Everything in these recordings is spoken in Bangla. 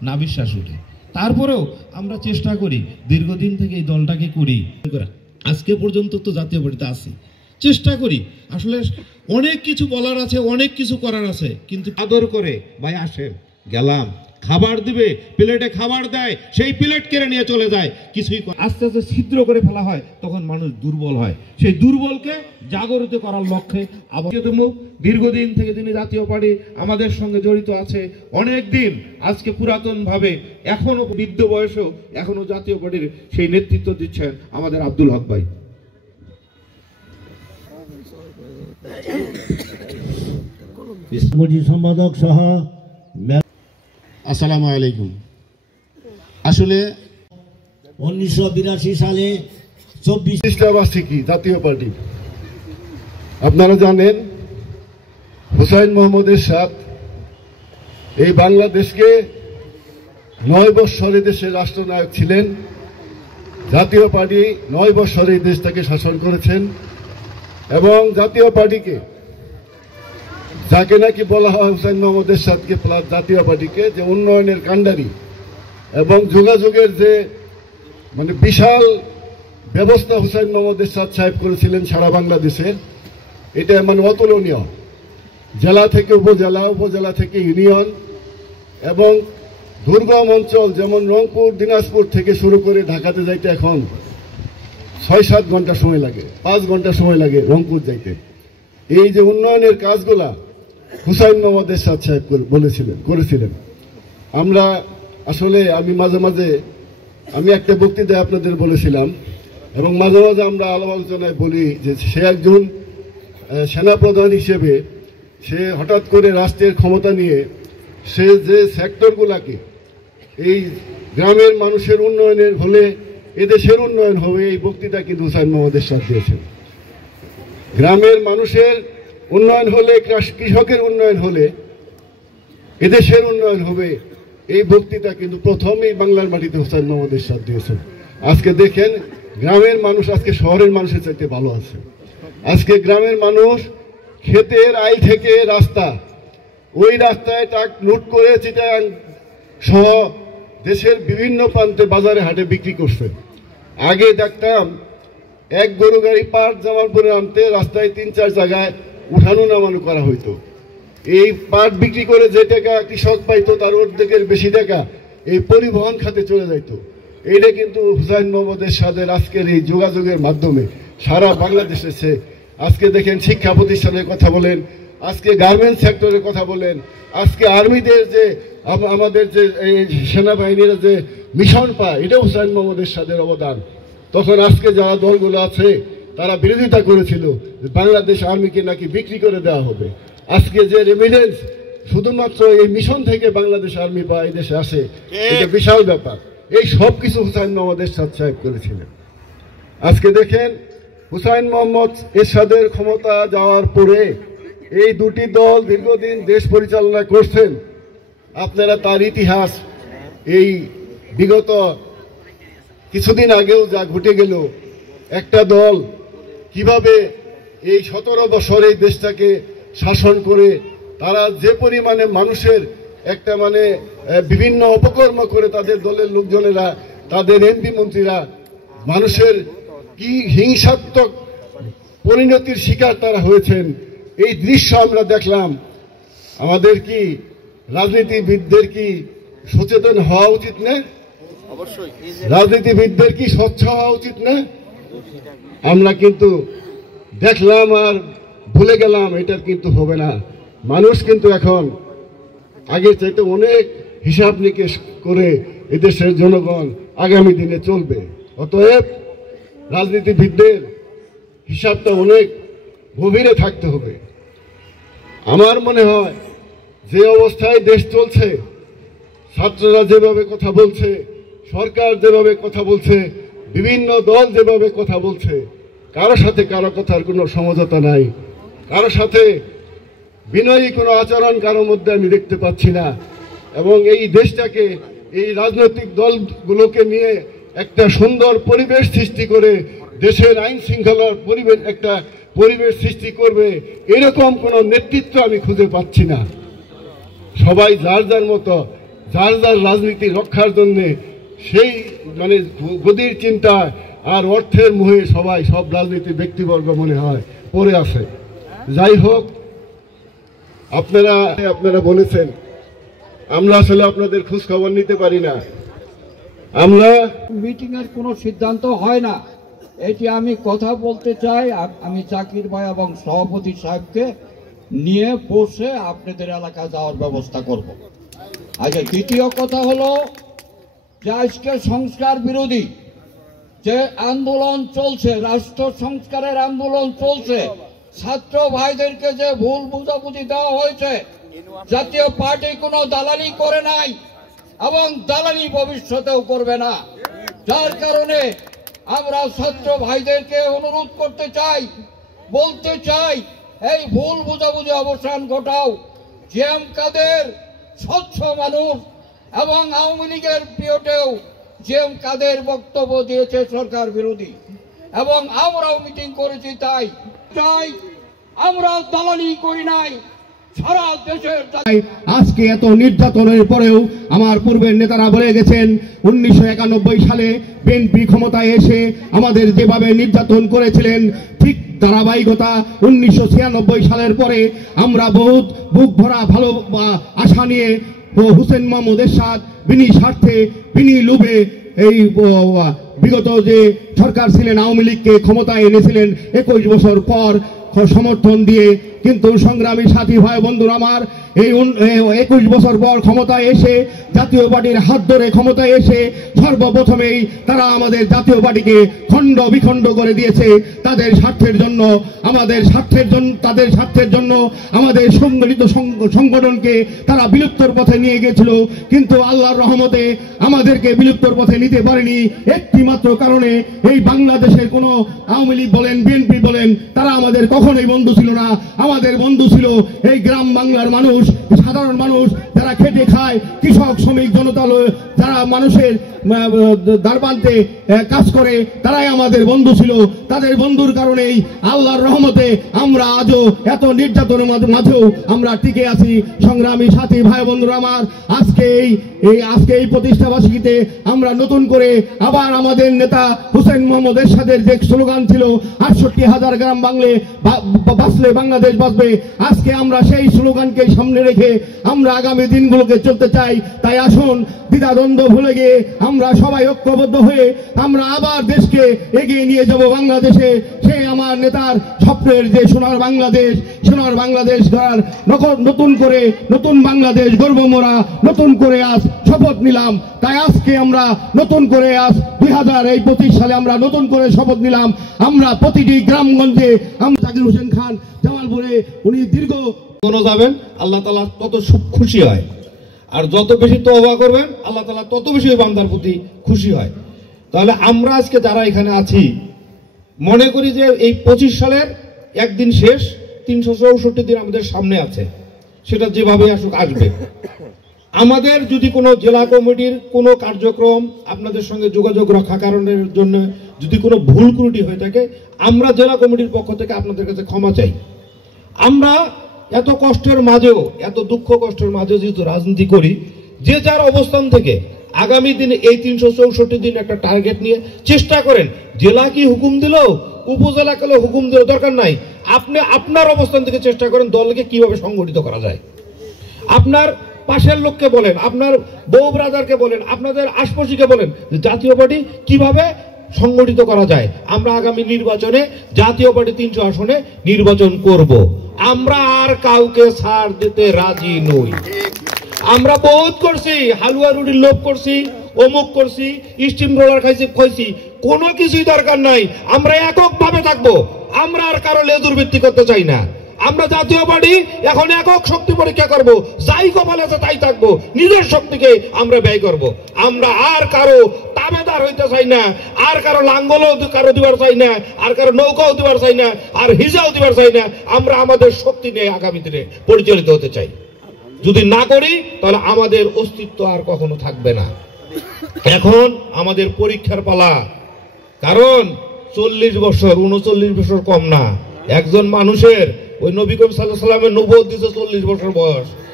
না বিশ্বাস উঠে। তারপরেও আমরা চেষ্টা করি, দীর্ঘদিন থেকে এই দলটাকে করি, আজকে পর্যন্ত তো জাতীয় পার্টিতে আছি, চেষ্টা করি। আসলে অনেক কিছু বলার আছে, অনেক কিছু করার আছে, কিন্তু আদর করে ভাই আসেন গেলাম, খাবার দিবে, প্লেটে খাবার দেয়, সেই প্লেট কেড়ে নিয়ে চলে যায়, কিছুই আস্তে আস্তে ছিদ্র করে ফেলা হয়, তখন মানুষ দুর্বল হয়। সেই দুর্বলকে জাগরিত করার লক্ষ্যে আবার দীর্ঘদিন থেকে যিনি জাতীয় পার্টি আমাদের সঙ্গে জড়িত আছে অনেক দিন, আজকে পুরাতন ভাবে এখনো বৃদ্ধ বয়সেও এখনো জাতীয় পার্টির সেই নেতৃত্ব দিচ্ছেন আমাদের আব্দুল হক ভাই। সম্পাদক সহ আসসালামু আলাইকুম। আসলে 1982 সালে 24টা বার্ষিকী জাতীয় পার্টি। আপনারা জানেন হুসাইন মোহাম্মদ এরশাদ এই বাংলাদেশকে 9 বছর দেশের রাষ্ট্রনায়ক ছিলেন। জাতীয় পার্টি 9 বছর এই দেশটাকে শাসন করেছেন এবং জাতীয় পার্টিকে, যাকে নাকি বলা হয় হুসাইন মোহাম্মদ এরশাদকে প্লাস জাতীয় পার্টিকে, যে উন্নয়নের কাণ্ডারি এবং যোগাযোগের যে মানে বিশাল ব্যবস্থা হুসাইন মোহাম্মদ এরশাদ সাহেব করেছিলেন সারা বাংলাদেশের, এটা মানে অতুলনীয়। জেলা থেকে উপজেলা, উপজেলা থেকে ইউনিয়ন এবং দুর্গম অঞ্চল যেমন রংপুর, দিনাজপুর থেকে শুরু করে ঢাকাতে যাইতে এখন 6-7 ঘন্টা সময় লাগে, 5 ঘন্টা সময় লাগে রংপুর যাইতে। এই যে উন্নয়নের কাজগুলা হুসাইন মোহাম্মদ এরশাদ সাহেব করেছিলেন। আমরা আসলে আমি মাঝে মাঝে আমি একটা বক্তৃতায় আপনাদের বলেছিলাম এবং মাঝে মাঝে আমরা আলাপ আলোচনায় বলি যে সে একজন সেনাপ্রধান হিসেবে সে হঠাৎ করে রাষ্ট্রের ক্ষমতা নিয়ে সে যে সেক্টরগুলাকে এই গ্রামের মানুষের উন্নয়নের হলে এদেশের উন্নয়ন হবে, এই বক্তৃতা কিন্তু হুসাইন মোহাম্মদ এরশাদ দিয়েছেন। গ্রামের মানুষের উন্নয়ন হলে, কৃষকের উন্নয়ন হলে এদেশের উন্নয়ন হবে, এই বক্তৃতা কিন্তু প্রথমেই বাংলার মাটিতে হুসাইন মোহাম্মদ এরশাদ দিয়েছেন। আজকে দেখেন গ্রামের মানুষ আজকে শহরের মানুষের চাইতে ভালো আছে। আজকে গ্রামের মানুষ ক্ষেতের আইল থেকে রাস্তা, ওই রাস্তায় ট্রাক লুট করে চিটাগাং সহ দেশের বিভিন্ন প্রান্তে বাজারে হাটে বিক্রি করছে। আগে দেখতাম এক গরু গাড়ি পাট জামালপুরে আনতে রাস্তায় 3-4 জায়গায় উঠানো নামানো করা হইতো। এই পাট বিক্রি করে যে টাকা কৃষক পাইতো তার অর্ধেকের বেশি টাকা এই পরিবহন খাতে চলে যাইতো। এইটা কিন্তু হুসাইন মোহাম্মদ এরশাদের আজকের এই যোগাযোগের মাধ্যমে সারা বাংলাদেশে আজকে দেখেন শিক্ষা প্রতিষ্ঠানের কথা বলেন, আজকে গার্মেন্টস সেক্টরের কথা বলেন, আজকে আর্মিদের যে আমাদের যে সেনাবাহিনীর যে মিশন পায়, এটা হুসাইন মোহাম্মদ এরশাদের অবদান। তখন আজকে যারা দলগুলো আছে তারা বিরোধিতা করেছিল যে বাংলাদেশ আর্মিকে নাকি বিক্রি করে দেওয়া হবে। আজকে যে রেমিডেন্স শুধুমাত্র এই মিশন থেকে বাংলাদেশ আর্মি বা এই দেশে আসে, এটা বিশাল ব্যাপার। এই সব কিছু হুসাইন মোহাম্মদ এরশাদ সাহেব করেছিলেন। আজকে দেখেন হুসাইন মোহাম্মদ এরশাদের ক্ষমতা যাওয়ার পরে এই দুটি দল দীর্ঘদিন দেশ পরিচালনা করছেন। আপনারা তার ইতিহাস এই বিগত কিছুদিন আগেও যা ঘটে গেল, একটা দল কিভাবে এই 17 বছর এই দেশটাকে শাসন করে তারা যে পরিমাণে মানুষের একটা মানে বিভিন্ন অপকর্ম করে তাদের দলের লোকজনেরা, তাদের এমপি মন্ত্রীরা মানুষের কি হিংসাত্মক পরিণতির শিকার তারা হয়েছেন, এই দৃশ্য আমরা দেখলাম। আমাদের কি রাজনীতিবিদদের কি সচেতন হওয়া উচিত না? অবশ্যই রাজনীতিবিদদের কি স্বচ্ছ হওয়া উচিত না? আমরা কিন্তু দেখলাম আর ভুলে গেলাম, এটা কিন্তু হবে না। মানুষ কিন্তু এখন আগের চাইতে অনেক হিসাব নিকেশ করে এদেশের জনগণ আগামী দিনে চলবে। অতএব রাজনীতিবিদদের হিসাবটা অনেক গভীরে থাকতে হবে। আমার মনে হয় যে অবস্থায় দেশ চলছে, ছাত্ররা যেভাবে কথা বলছে, সরকার যেভাবে কথা বলছে, বিভিন্ন দল যেভাবে কথা বলছে, কারো সাথে কারো কথার কোনো সমঝোতা নাই, কারো সাথে বিনয়ী কোনো আচরণ কারোর মধ্যে আমি দেখতে পাচ্ছি না। এবং এই দেশটাকে এই রাজনৈতিক দলগুলোকে নিয়ে একটা সুন্দর পরিবেশ সৃষ্টি করে দেশের আইন শৃঙ্খলার একটা পরিবেশ সৃষ্টি করবে, এরকম কোনো নেতৃত্ব আমি খুঁজে পাচ্ছি না। সবাই যার যার মতো যার যার রাজনীতি রক্ষার জন্যে সেই মানে গদির চিন্তা আর অর্থের মোহে সবাই সব রাজনীতি ব্যক্তিবর্গ মনে হয় পড়ে আছে। যাই হোক, আপনারা বলেছেন, আমরা আসলে আপনাদের খোঁজ খবর নিতে পারি না। আমরা মিটিংয়ের কোনো সিদ্ধান্ত হয় না, এটি আমি কথা বলতে চাই। আমি জাকির ভাই এবং সভাপতি সাহেবকে নিয়ে বসে আপনাদের এলাকা যাওয়ার ব্যবস্থা করব। আচ্ছা, দ্বিতীয় কথা হলো যে আজকে সংস্কার বিরোধী যে আন্দোলন চলছে, রাষ্ট্র সংস্কারের আন্দোলন চলছে, ছাত্র ভাইদেরকে যে ভুল বুঝাবুঝি দেওয়া হয়েছে, জাতীয় পার্টি কোনো দালালি করে নাই এবং দালালি ভবিষ্যতেও করবে না। যার কারণে আমরা ছাত্র ভাইদেরকে অনুরোধ করতে চাই, বলতে চাই, এই ভুল বুঝাবুঝি অবসান ঘটাও। জিএম কাদের স্বচ্ছ মানুষ এবং আওয়ামী লীগের পিরিয়ডেও জিএম কাদের বক্তব্য দিয়েছে সরকার বিরোধী, এবং আমরাও মিটিং করেছি। তাই আমরা দালালি করি নাই। সারা দেশের আজকে এত নির্যাতনের পরেও আমার পূর্বের নেতারা বলে গেছেন 1991 সালে বিএনপি ক্ষমতায় এসে আমাদের যেভাবে নির্যাতন করেছিলেন, ঠিক ধারাবাহিকতা 1996 সালের পরে আমরা বহুত বুক ভরা ভালো আশা নিয়ে হুসেইন মোহাম্মদ এরশাদ বিনি স্বার্থে বিনি লোভে এই বিগত যে সরকার ছিলেন আওয়ামী লীগকে ক্ষমতায় এনেছিলেন 21 বছর পর সমর্থন দিয়ে। কিন্তু সংগ্রামী সাথী ভাই বন্ধুরা আমার, এই 21 বছর পর ক্ষমতায় এসে জাতীয় পার্টির হাত ধরে ক্ষমতায় এসে সর্বপ্রথমেই তারা আমাদের জাতীয় পার্টিকে খণ্ড বিখণ্ড করে দিয়েছে। তাদের স্বার্থের জন্য তাদের স্বার্থের জন্য আমাদের সংগঠিত সংগঠনকে তারা বিলুপ্তর পথে নিয়ে গেছিল। কিন্তু আল্লাহর রহমতে আমাদেরকে বিলুপ্তর পথে নিতে পারেনি একটি মাত্র কারণে, এই বাংলাদেশের কোনো আওয়ামী লীগ বলেন বিএনপি বলেন তারা আমাদের কখনোই বন্ধু ছিল না। আমাদের বন্ধু ছিল এই গ্রাম বাংলার মানুষ, সাধারণ মানুষ যারা খেটে খায়, কৃষক শ্রমিক জনতা, যারা মানুষের দ্বারপ্রান্তে কাজ করে, তারাই আমাদের বন্ধু ছিল। তাদের বন্ধুর কারণেই আল্লাহর রহমতে আমরা আজও এত নির্যাতনের মাঝেও আমরা টিকে আছি। সংগ্রামী সাথী ভাই বন্ধুরা আমার, আজকে এই প্রতিষ্ঠাবার্ষিকীতে আমরা নতুন করে আবার আমাদের নেতা হুসেইন মোহাম্মদ এরশাদের যে স্লোগান ছিল 68,000 গ্রাম বাঁচলে বাংলাদেশ বাঁচবে, আজকে আমরা সেই স্লোগানকে সামনে রেখে আমরা আগামী দিনগুলোকে চলতে চাই। তাই আসুন দ্বিধাদ্বন্দ্ব ভুলে গিয়ে আমরা সবাই ঐক্যবদ্ধ হয়ে আমরা আবার দেশকে এগিয়ে নিয়ে যাব বাংলাদেশে। সেই আমার নেতার স্বপ্নের যে সোনার বাংলাদেশ গড়ার নতুন বাংলাদেশ গর্ব মোরা নতুন করে আজ শপথ নিলাম। তাই আজকে আমরা নতুন করে আজ 2025 সালে আমরা নতুন করে শপথ নিলাম। আমরা প্রতিটি গ্রামগঞ্জে জাকির হোসেন খান জামালপুরে উনি দীর্ঘ যাবেন, আল্লাহ তাআলা তত খুশি হয়। আর যত বেশি তওবা করবেন আল্লাহ তাআলা তত বেশি বান্দার প্রতি খুশি হয়। তাহলে আমরা আজকে যারা এখানে আছি মনে করি যে এই 25 সালের একদিন শেষ, 364 দিন আমাদের সামনে আছে, সেটা যেভাবে আসুক আসবে। আমাদের যদি কোনো জেলা কমিটির কোনো কার্যক্রম আপনাদের সঙ্গে যোগাযোগ রাখা কারণের জন্য যদি কোনো ভুল ত্রুটি হয়ে থাকে, আমরা জেলা কমিটির পক্ষ থেকে আপনাদের কাছে ক্ষমা চাই। আমরা এত কষ্টের মাঝেও, এত দুঃখ কষ্টের মাঝেও যেহেতু রাজনীতি করি, যে যার অবস্থান থেকে আগামী দিনে এই 364 দিন একটা টার্গেট নিয়ে চেষ্টা করেন। জেলা কি হুকুম দিল, উপজেলা কেন হুকুম দিল, দরকার নাই। আপনি আপনার অবস্থান থেকে চেষ্টা করেন দলকে কিভাবে সংগঠিত করা যায়। আপনার পাশের লোককে বলেন, আপনার বউ ব্রাদারকে বলেন, আপনাদের আশপাশিকে বলেন জাতীয় পার্টি কিভাবে সংগঠিত করা যায়। আমরা আগামী নির্বাচনে জাতীয় পার্টি 300 আসনে নির্বাচন করব। আমরা আর কাউকে ছাড় দিতে রাজি নই। আমরা বহুত করছি, হালুয়া রুটির লোভ করছি, অমুক করছি, স্টিম রোলার খাইছি, কোনো কিছুই দরকার নাই। আমরা এককভাবে থাকবো। আমরা আর কারো লেজুর ভিত্তি করতে চাই না। আমরা জাতীয় পার্টি এখন একক শক্তি পরীক্ষা করব, যাই কপালে আছে তাই থাকবো, নিজের শক্তিকে আমরা ব্যয় করব। আমরা আর কারো তাবেদার হইতে চাই না, আর কারো লাঙ্গলও কারো দিবার চাই না, আর কারো নৌকাও দিবার চাই না, আর হিজাও দিবার চাই না। আমরা আমাদের শক্তি নিয়ে আগামী দিনে পরিচালিত হতে চাই। যদি না করি তাহলে আমাদের অস্তিত্ব আর কখনো থাকবে না। এখন আমাদের পরীক্ষার পালা, কারণ 40 বছর 39 বছর কম না। একজন মানুষের ওই নবী করিম সাল্লাল্লাহু আলাইহি ওয়াসাল্লামের নবুয়ত দিয়েছে 40 বছর বয়স,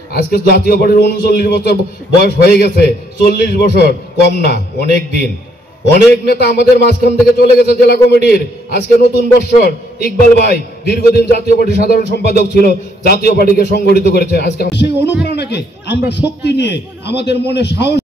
আজকে জাতীয় পার্টির 39 বছর বয়স হয়ে গেছে, 40 বছর কম না, অনেক দিন। অনেক নেতা আমাদের মাঝখান থেকে চলে গেছে জেলা কমিটির। আজকে নতুন বৎসর ইকবাল ভাই দীর্ঘদিন জাতীয় পার্টির সাধারণ সম্পাদক ছিল, জাতীয় পার্টিকে সংগঠিত করেছে। আজকে সেই অনুপ্রেরণাকে আমরা শক্তি নিয়ে আমাদের মনে সাহস